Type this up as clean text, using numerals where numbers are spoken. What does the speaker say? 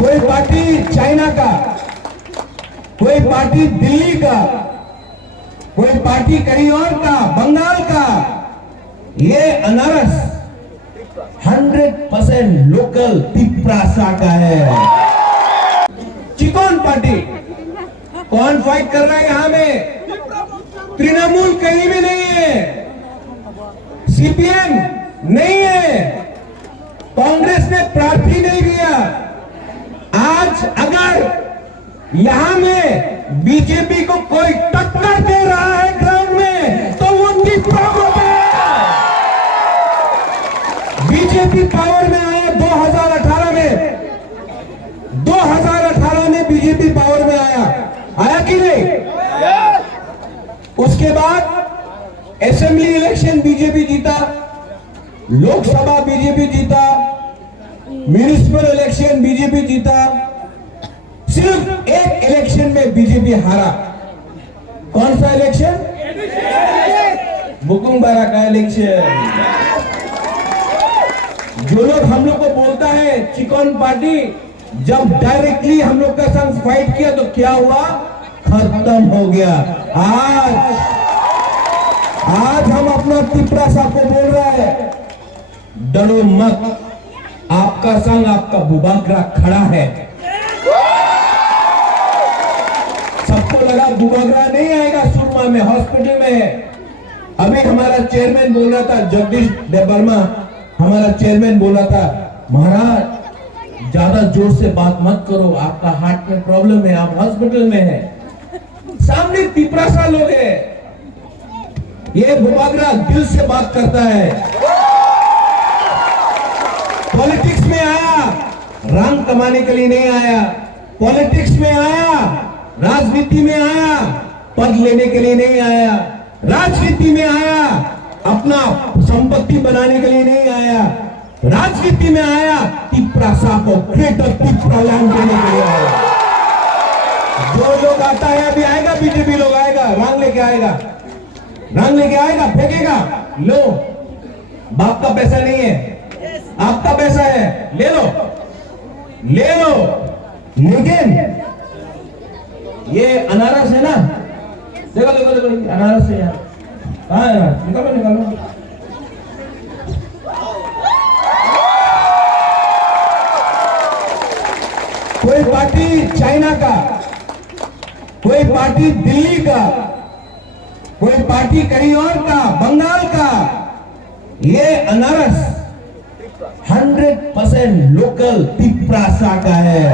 कोई party China का, कोई पार्टी दिल्ली का, कोई पार्टी कहीं और का, बंगाल का। ये अनारस 100% लोकल तिपरासा का है। चिकन पार्टी कौन फाइट कर रहा है यहां में? तृणमूल कहीं भी नहीं है, सीपीएम नहीं है, कांग्रेस ने प्रार्थी नहीं दिया। आज अगर यहां में बीजेपी को कोई टक्कर दे रहा है ग्राउंड में तो वो तिपरासा है। बीजेपी पावर में आया 2018 में, 2018 में बीजेपी पावर में आया कि नहीं? उसके बाद असेंबली इलेक्शन बीजेपी जीता, लोकसभा बीजेपी जीता, म्युनिसिपल इलेक्शन बीजेपी जीता। सिर्फ एक इलेक्शन में बीजेपी हारा। कौन सा इलेक्शन? बुकुमबारा का इलेक्शन। जो लोग हम लोग को बोलता है चिकन पार्टी, जब डायरेक्टली हम लोग का संग फाइट किया तो क्या हुआ? खत्म हो गया। आज हम अपना तिपरासा को बोल रहा है, डरो मत, आपका संग, आपका बुबागरा खड़ा है। सबको लगा बुबागरा नहीं आएगा, सुरमा में हॉस्पिटल में है। अभी हमारा चेयरमैन बोल रहा था, जगदीश देवर्मा हमारा चेयरमैन बोला था, महाराज ज्यादा जोर से बात मत करो, आपका हार्ट में प्रॉब्लम है, आप हॉस्पिटल में है। सामने तिपरासा लोग है, ये बुबागरा दिल से बात करता है। पॉलिटिक्स में आया, रंग कमाने के लिए नहीं आया। पॉलिटिक्स में आया, राजनीति में आया, पद लेने के लिए नहीं आया। राजनीति में आया, अपना संपत्ति बनाने के लिए नहीं आया। राजनीति में आया, तिपरासा को ग्रेटर तिपरालैंड देने के लिए आया। जो लोग आता है, अभी आएगा बीजेपी लोग, आएगा रंग लेके आएगा, रंग लेके आएगा, फेंकेगा। लो, बाप का पैसा नहीं है, आपका पैसा है, ले लो, ले लो। लेकिन ये अनारस है ना, देखो देखो देखो, अनारस है यार, कहाँ है यार? निकालो निकालो। कोई पार्टी चाइना का, कोई पार्टी दिल्ली का, कोई पार्टी कहीं और का, बंगाल का। ये अनारस 100% लोकल तिपरासा का है।